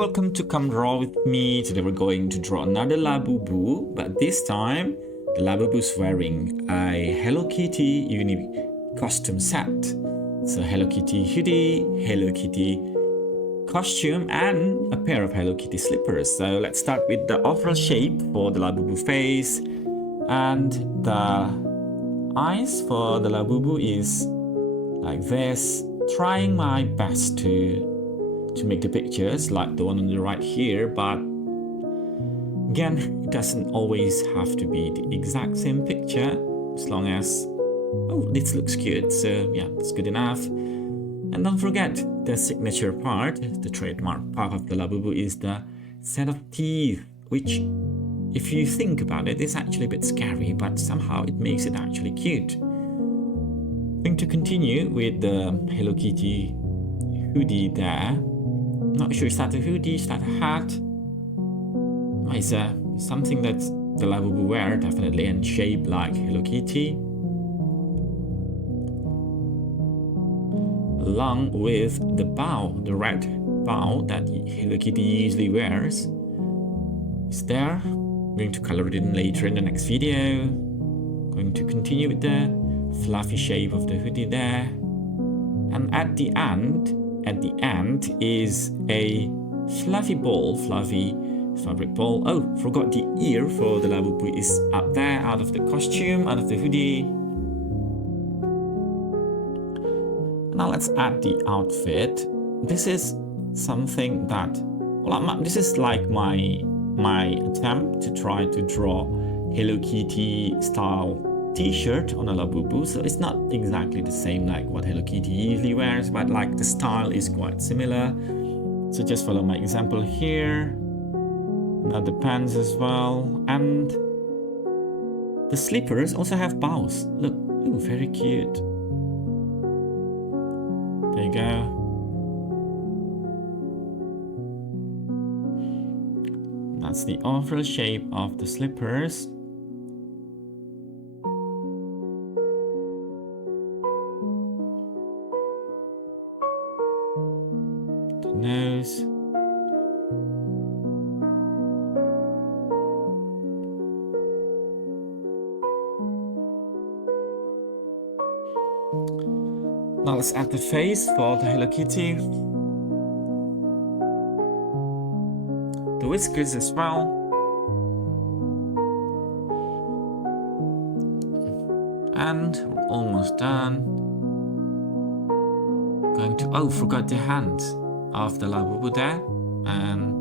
welcome to come draw with me. Today we're going to draw another Labubu, but this time the Labubu's wearing a Hello Kitty unique costume set. So Hello Kitty hoodie, Hello Kitty costume, and a pair of Hello Kitty slippers. So let's start with the overall shape for the Labubu face, and the eyes for the Labubu is like this. Trying my best to make the pictures like the one on the right here, but again, it doesn't always have to be the exact same picture, as long as, oh, this looks good, so yeah, it's good enough. And don't forget the signature part, the trademark part of the Labubu is the set of teeth, which, if you think about it, is actually a bit scary, but somehow it makes it actually cute. Going to continue with the Hello Kitty hoodie there. Not sure, is that a hoodie, is that a hat? It's something that the Labubu wear, definitely, and shaped like Hello Kitty. Along with the bow, the red bow that Hello Kitty usually wears. Is there. I'm going to color it in later in the next video. Going to continue with the fluffy shape of the hoodie there. And at the end is a fluffy ball, fluffy fabric ball. Oh, forgot the ear for the Labubu is up there, out of the costume, out of the hoodie. Now let's add the outfit. This is something that, well, this is like my attempt to try to draw Hello Kitty style t-shirt on a Labubu, so it's not exactly the same like what Hello Kitty usually wears, but like the style is quite similar. So just follow my example here. Now the pants as well, and the slippers also have bows. Look, ooh, very cute. There you go. That's the overall shape of the slippers. Nose. Now let's add the face for the Hello Kitty. The whiskers as well. And we're almost done. Going to, oh, forgot the hands of the Labubu there, and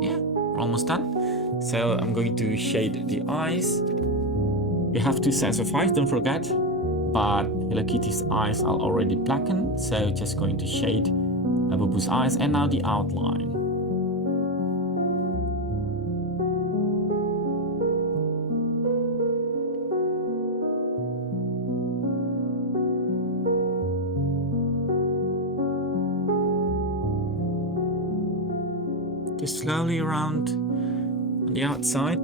yeah, we're almost done. So I'm going to shade the eyes. We have two sets of eyes, don't forget, but Hello Kitty's eyes are already blackened, so just going to shade Labubu's eyes, and now the outline. Just slowly around on the outside.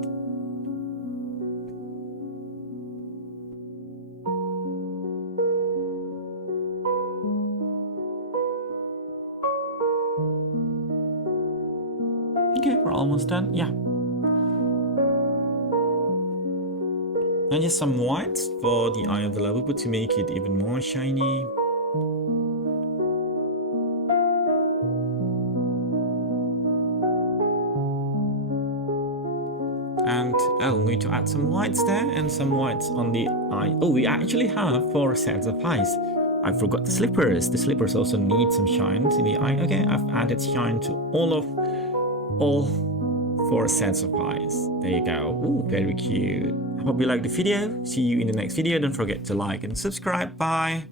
Okay, we're almost done. Yeah. And just some whites for the eye of the Labubu to make it even more shiny. And I'm going to add some whites there and some whites on the eye. Oh, we actually have 4 sets of eyes. I forgot the slippers. The slippers also need some shine in the eye. Okay, I've added shine to all 4 sets of eyes. There you go. Ooh, very cute. I hope you liked the video. See you in the next video. Don't forget to like and subscribe. Bye.